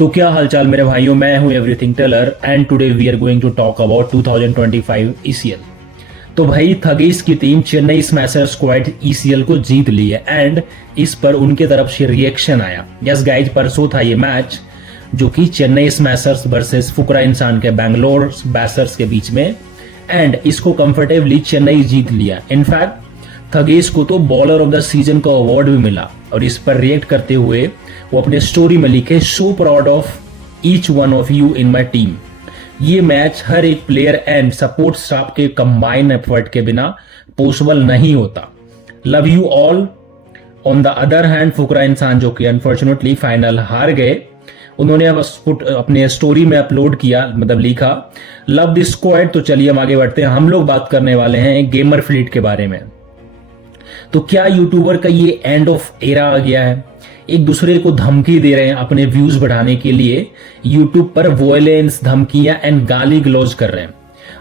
तो क्या हालचाल मेरे भाइयों, मैं हूं everything tailor and today we are going to talk about 2025 ECL. तो भाई थगीस की team Chennai smashers squad ECL को जीत ली है एंड इस पर उनके तरफ से रिएक्शन आया। यस गाइज, परसों था ये मैच जो कि चेन्नई स्मैशर्स वर्सेस फुकरा इंसान के बैंगलोर बैसर्स के बीच में, एंड इसको कंफर्टेबली चेन्नई जीत लिया। इनफैक्ट थगेश को तो बॉलर ऑफ द सीजन का अवार्ड भी मिला और इस पर रिएक्ट करते हुए वो अपने स्टोरी में लिखे, so proud of each one of you in my team. ये मैच हर एक प्लेयर एंड सपोर्ट स्टाफ के कंबाइन एफर्ट के बिना पॉसिबल नहीं होता। Love you all. On the other hand फुकरा इंसान जो कि अनफॉर्चुनेटली फाइनल हार गए, उन्होंने अब अपने स्टोरी में अपलोड किया, मतलब लिखा, लव दिस स्क्वाड। तो चलिए हम आगे बढ़ते हैं। हम लोग बात करने वाले हैं गेमर फ्लीट के बारे में। तो क्या यूट्यूबर का ये एंड ऑफ एरा आ गया है? एक दूसरे को धमकी दे रहे हैं अपने व्यूज बढ़ाने के लिए, यूट्यूब पर वॉयलेंस, धमकियां एंड गाली गलौज कर रहे हैं।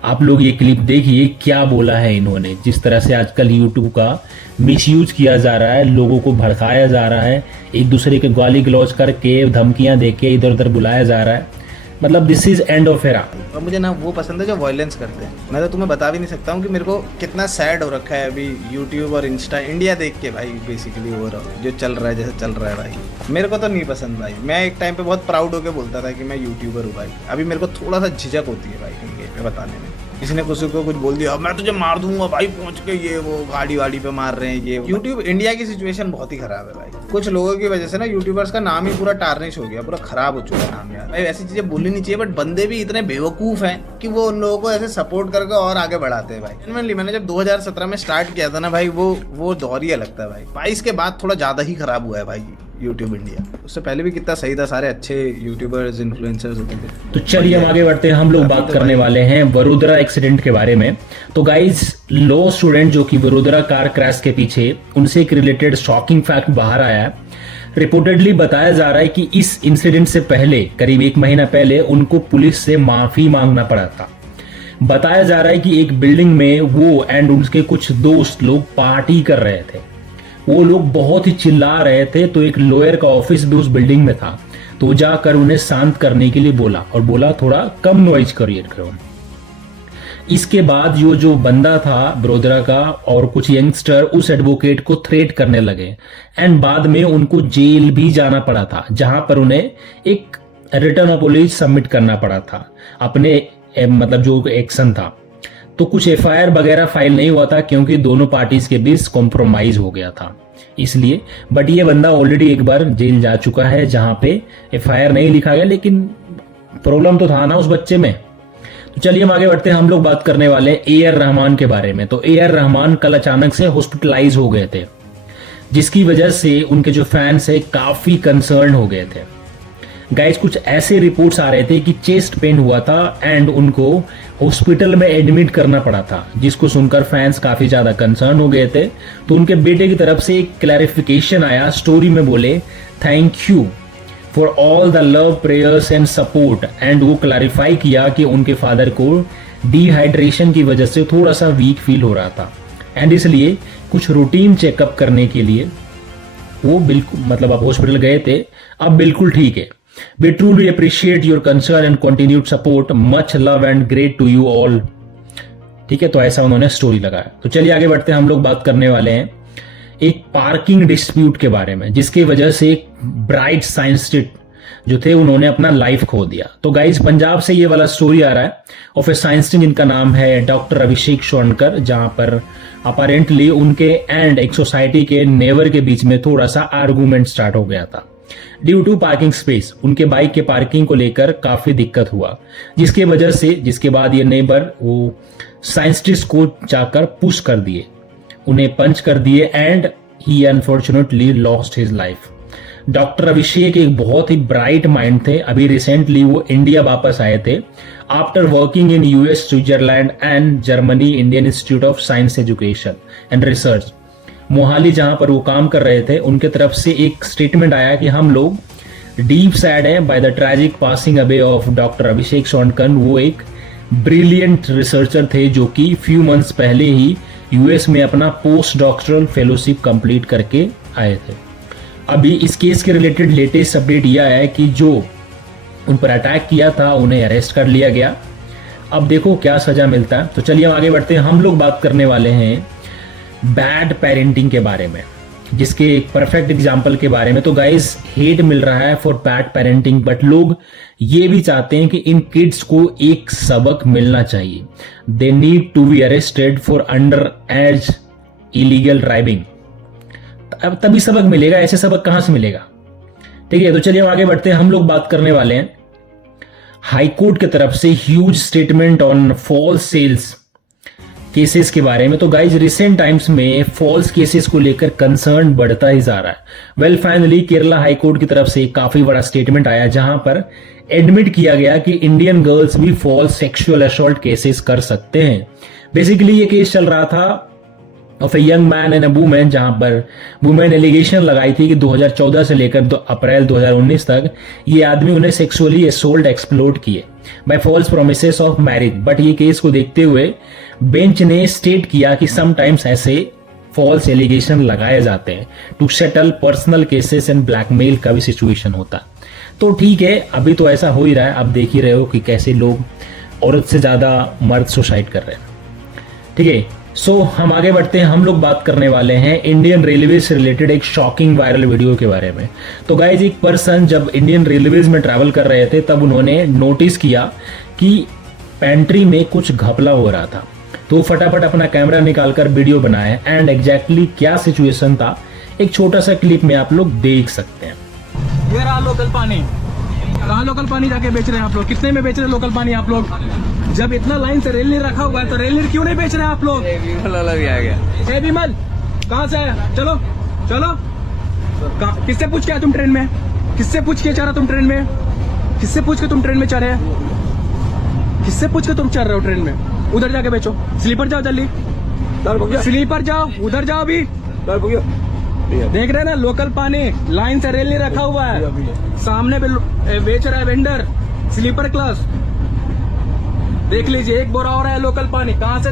आप लोग ये क्लिप देखिए, क्या बोला है इन्होंने। जिस तरह से आजकल यूट्यूब का मिसयूज किया जा रहा है, लोगों को भड़काया जा रहा है, एक दूसरे के गाली गलौज करके, धमकियां देके इधर उधर बुलाया जा रहा है। मतलब this is end of era. और मुझे ना वो पसंद है जो वायलेंस करते हैं। मैं तो तुम्हें बता भी नहीं सकता हूँ कि मेरे को कितना सैड हो रखा है अभी यूट्यूब और इंस्टा इंडिया देख के भाई। बेसिकली वो जो चल रहा है, जैसे चल रहा है भाई, मेरे को तो नहीं पसंद भाई। मैं एक टाइम पे बहुत प्राउड होकर बोलता था कि मैं यूट्यूबर हूँ भाई। अभी मेरे को थोड़ा सा झिझक होती है भाई इनके बताने में। किसी ने किसी को कुछ बोल दिया, मैं तुझे मार दूंगा भाई, पहुंच के ये वो गाड़ी वाड़ी पे मार रहे हैं। ये यूट्यूब इंडिया की सिचुएशन बहुत ही खराब है भाई। कुछ लोगों की वजह से ना यूट्यूबर्स का नाम ही पूरा टार्निश हो गया, पूरा खराब हो चुका है नाम यार। भाई ऐसी चीजें बोलनी नहीं चाहिए, बट बंदे भी इतने बेवकूफ हैं कि वो उन लोगों को ऐसे सपोर्ट करके और आगे बढ़ाते हैं भाई। जेन्युइनली मैंने जब 2017 में स्टार्ट किया था ना भाई, वो दौर ही अलग था भाई। 22 के बाद थोड़ा ज्यादा ही खराब हुआ है भाई यूट्यूब इंडिया। उससे पहले भी कितना सही था, सारे अच्छे यूट्यूबर्स, इन्फ्लुएंसर्स होते थे। तो चलिए हम आगे बढ़ते हैं। हम लोग बात करने वाले हैं वडोदरा एक्सीडेंट के बारे में। तो गाइज, लॉ स्टूडेंट जो कि वडोदरा कार क्रैश के पीछे, उनसे एक रिलेटेड शॉकिंग फैक्ट बाहर आया है। रिपोर्टेडली बताया जा रहा है कि इस इंसिडेंट से पहले, करीब 1 महीना पहले, उनको पुलिस से माफी मांगना पड़ा था। बताया जा रहा है कि एक बिल्डिंग में वो एंड उनके कुछ दोस्त लोग पार्टी कर रहे थे। वो लोग बहुत ही चिल्ला रहे थे, तो एक लॉयर का ऑफिस भी उस बिल्डिंग में था। तो जाकर उन्हें शांत करने के लिए बोला और बोला थोड़ा कम नॉइज क्रिएट करो। इसके बाद जो बंदा था वडोदरा का और कुछ यंगस्टर उस एडवोकेट को थ्रेट करने लगे एंड बाद में उनको जेल भी जाना पड़ा था, जहां पर उन्हें एक रिटर्न अपॉलजी सबमिट करना पड़ा था अपने मतलब जो एक्शन था। तो कुछ एफआईआर वगैरह फाइल नहीं हुआ था क्योंकि दोनों पार्टीज के बीच कॉम्प्रोमाइज हो गया था इसलिए। बट ये बंदा ऑलरेडी एक बार जेल जा चुका है, जहां पे एफआईआर नहीं लिखा गया, लेकिन प्रॉब्लम तो था ना उस बच्चे में। तो चलिए हम आगे बढ़ते हैं। हम लोग बात करने वाले हैं ए आर रहमान के बारे में। तो ए आर रहमान कल अचानक से हॉस्पिटलाइज हो गए थे, जिसकी वजह से उनके जो फैंस है काफी कंसर्न हो गए थे। गाइस, कुछ ऐसे रिपोर्ट्स आ रहे थे कि चेस्ट पेन हुआ था एंड उनको हॉस्पिटल में एडमिट करना पड़ा था, जिसको सुनकर फैंस काफी ज्यादा कंसर्न हो गए थे। तो उनके बेटे की तरफ से एक क्लैरिफिकेशन आया, स्टोरी में बोले thank you for all the love, prayers and support. And वो क्लैरिफाई किया कि उनके फादर को डिहाइड्रेशन की वजह से थोड़ा सा वीक फील हो रहा था एंड इसलिए कुछ रूटीन चेकअप करने के लिए वो बिल्कुल मतलब अब हॉस्पिटल गए थे। अब बिल्कुल ठीक है। We truly appreciate your concern and continued support. Much love and great to you all. ठीक है, तो ऐसा उन्होंने स्टोरी लगाया। तो चलिए आगे बढ़ते हैं। हम लोग बात करने वाले हैं एक पार्किंग डिस्प्यूट के बारे में, जिसकी वजह से एक ब्राइट साइंटिस्ट जो थे उन्होंने अपना लाइफ खो दिया। तो गाइज, पंजाब से ये वाला स्टोरी आ रहा है ऑफ ए साइंटिस्ट जिनका नाम है डॉक्टर अभिषेक सोनकर, जहां पर अपेरेंटली उनके एंड एक सोसाइटी के नेबर के बीच में थोड़ा सा आर्गूमेंट स्टार्ट हो गया था ड्यू टू पार्किंग स्पेस। उनके बाइक के पार्किंग को लेकर काफी दिक्कत हुआ, जिसके बाद ये नेबर वो साइंटिस्ट को जाकर पुश कर दिए, उन्हें पंच कर दिए and he unfortunately lost his life. Doctor Abhishek एक बहुत ही ब्राइट माइंड थे। अभी रिसेंटली वो इंडिया वापस आए थे after working in US, Switzerland and Germany, Indian institute of science education and research Mohali, जहां पर वो काम कर रहे थे। उनके तरफ से एक स्टेटमेंट आया कि हम लोग डीप सैड हैं by the tragic passing away of doctor Abhishek Sonkar. वो एक ब्रिलियंट रिसर्चर थे जो कि फ्यू मंथ्स पहले ही यूएस में अपना पोस्ट डॉक्टरल फेलोशिप कंप्लीट करके आए थे। अभी इस केस के रिलेटेड लेटेस्ट अपडेट यह आया है कि जो उन पर अटैक किया था, उन्हें अरेस्ट कर लिया गया। अब देखो क्या सजा मिलता है। तो चलिए हम आगे बढ़ते हैं। हम लोग बात करने वाले हैं बैड पेरेंटिंग के बारे में, जिसके एक परफेक्ट एग्जाम्पल के बारे में। तो गाइस, हेट मिल रहा है फॉर बैड पेरेंटिंग, बट लोग ये भी चाहते हैं कि इन किड्स को एक सबक मिलना चाहिए। They need to be arrested for under age illegal driving. अब तभी सबक मिलेगा, ऐसे सबक कहां से मिलेगा? ठीक है, तो चलिए हम आगे बढ़ते हैं। हम लोग बात करने वाले हैं हाईकोर्ट की तरफ से huge statement on false sales cases के बारे में। तो गाइज, रिसेंट टाइम्स में फॉल्स केसेस को लेकर कंसर्न बढ़ता ही जा रहा है। वेल, फाइनली केरला हाईकोर्ट की तरफ से काफी बड़ा स्टेटमेंट आया, जहां पर एडमिट किया गया कि इंडियन गर्ल्स भी फॉल्स सेक्सुअल असॉल्ट केसेस कर सकते हैं। बेसिकली ये केस चल रहा था of a young man and a women, जहां पर वुमेन एलिगेशन लगाई थी कि 2014 से लेकर अप्रैल 2019 तक ये आदमी उन्हें सेक्सुअली असोल्ट एक्सप्लोर्ट किए by false promises of marriage. But ये केस को देखते हुए बेंच ने स्टेट किया कि समटाइम्स ऐसे फॉल्स एलिगेशन लगाए जाते हैं to settle personal cases and blackmail का भी सिचुएशन होता। तो ठीक है, अभी तो ऐसा हो ही रहा है। आप देख ही रहे हो कि कैसे लोग औरत से ज्यादा मर्द सुसाइड कर रहे हैं। ठीक है, सो हम आगे बढ़ते हैं। हम लोग बात करने वाले हैं इंडियन रेलवे से रिलेटेड एक शॉकिंग वायरल वीडियो के बारे में। तो गाइज, एक पर्सन जब इंडियन रेलवेज में ट्रैवल कर रहे थे, तब उन्होंने नोटिस किया कि पेंट्री में कुछ घपला हो रहा था। तो फटाफट अपना कैमरा निकालकर वीडियो बनाया एंड एग्जैक्टली क्या सिचुएशन था, एक छोटा सा क्लिप में आप लोग देख सकते हैं। ये रहा लोकल पानी। कहाँ लोकल पानी जाके बेच रहे हैं आप लोग? कितने में बेच रहे हैं लोकल पानी आप लोग? जब इतना लाइन से रेल नीर रखा हुआ है तो रेल नीर क्यों नहीं बेच रहे हैं आप लोग? ए विमल, कहाँ से आया? चलो चलो, किससे पूछ के आया तुम ट्रेन में? किससे पूछ के चढ़ा तुम ट्रेन में? किससे पूछ के तुम ट्रेन में चढ़े? किससे पूछ के तुम चढ़ रहे हो ट्रेन में? उधर जाके बेचो, स्लीपर जाओ जल्दी, स्लीपर जाओ, उधर जाओ। अभी देख रहे हैं ना, लोकल पानी लाइन से रेल नहीं रखा हुआ है, सामने बेच रहा है वेंडर स्लीपर क्लास। देख लीजिए, एक बोरा हो रहा है लोकल पानी। कहाँ से